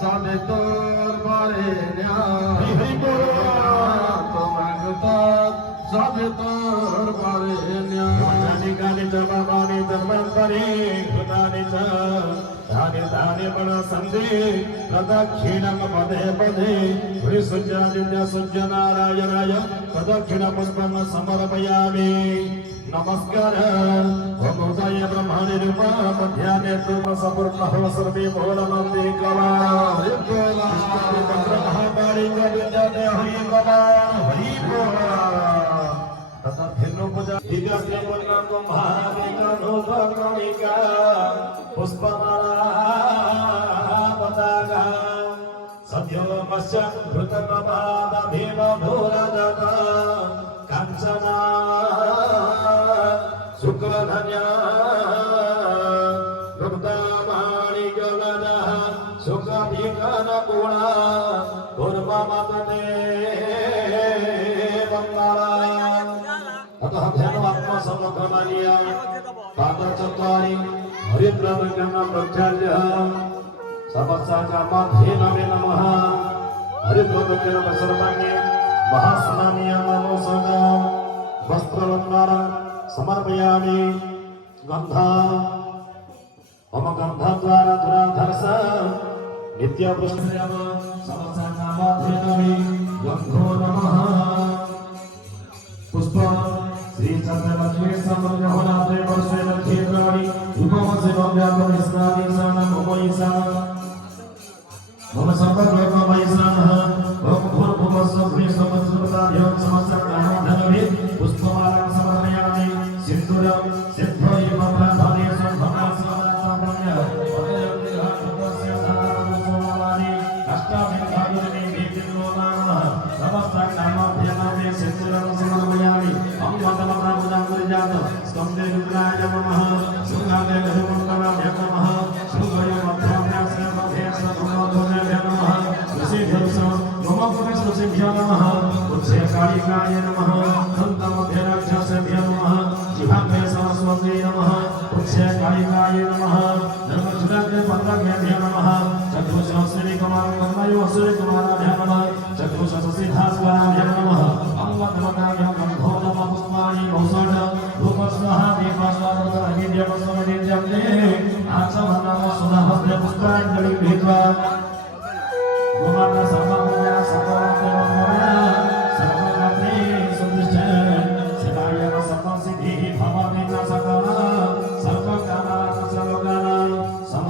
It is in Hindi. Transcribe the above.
साधे तोर बारे साधे तोर बारे न्याय जबाबानी धर्मांतरी कृतानि च धाने धाने पण संधि प्रदक्षिणं पदे पदे विसुज्यादित्य सुज्य नारायणाय प्रदक्षिण पुष्पं समर्पयामि नमस्कार ओम उदय ब्रह्माणि रूप मध्याने तुम सपूर्ण सर्वे भोलमंते कला मंत्र महाकाली विद्याते हरि कला हरि भोला तथा भिन्न पूजा दिव्य पूर्ण कुम्भारिका कणिका पुष्पमाला पताका सद्यो मत्स्य घृतप्रभात भीम भूरजत कांचना शुक्रधन्या गुप्तमाणि जलना सुखभिकनकुणा कुर्ममते बंगाला अतः ध्यानवात्मा समग्रमानीय पादचत्वारि हरिद्रविक्रम प्रचार्य सर्वसाकामाध्ये नमे नमः हरिद्रविक्रम सर्वांगे महास्नानीय नमो सदा वस्त्रलंकार समर्पयामि गंधा मम गंधद्वारा दुराधर्ष नित्य पुष्पयाम समसाकामाध्ये नमे गंधो नमः पुष्प श्री चंद्रलक्ष्मी समर्पयामि वर्षे लक्ष्मीराणि उपमसे भव्याम स्नानि स्नानं उपैसा मम सर्वलोक वैसानः ओम भूर्भुवस्सुभ्रे समस्ताभ्यो समस्तकामधनवे पुष्पमालां समर्पयामि सिन्दूरं सिद्धोयं प्रधाने सुभमासनासाम्य पदयन्तिहास्य धारासोमानि अष्टाभिधायुनि भीतिर्नोमानः समस्तकामभ्यनामे सिन्दूरं समर्पयामि अम्मतमतामुदामर्याद स्कन्दे रुद्राय नमः शृङ्गादे लघुमण्डलाय नमः शृङ्गय मध्याभ्यास्य मध्यस्य धूमोधोमेभ्यो नमः ऋषिभ्यो मम पुरुषेभ्यो नमः उच्चे कालिकाय नमः दन्तमध्यराक्षसेभ्यो नमः जिह्वाग्रे सरस्वती नमः उच्चे कालिकाय नमः धर्मचुराग्रे पद्मभ्यो नमः चक्षुषः श्रीकुमारयो श्रीकुमाराभ्यो नमः चक्षुषः सिद्धास्वराभ्यो नमः अंगधमनाय गन्धो नमः पुष्पाणि भूषण रूपस्वः दीपस्वरतरहिद्यवस्वनित्यन्ते आचमनम सुधाहस्ते पुष्पाञ्जलिं भित्वा गोमाता सर्वपूजा सर्वदेवपूजा सर्वरात्रि सुदिष्टे शिवाय सर्वसिद्धिः भवति न सकला सर्वकामानां सर्वकामानां सम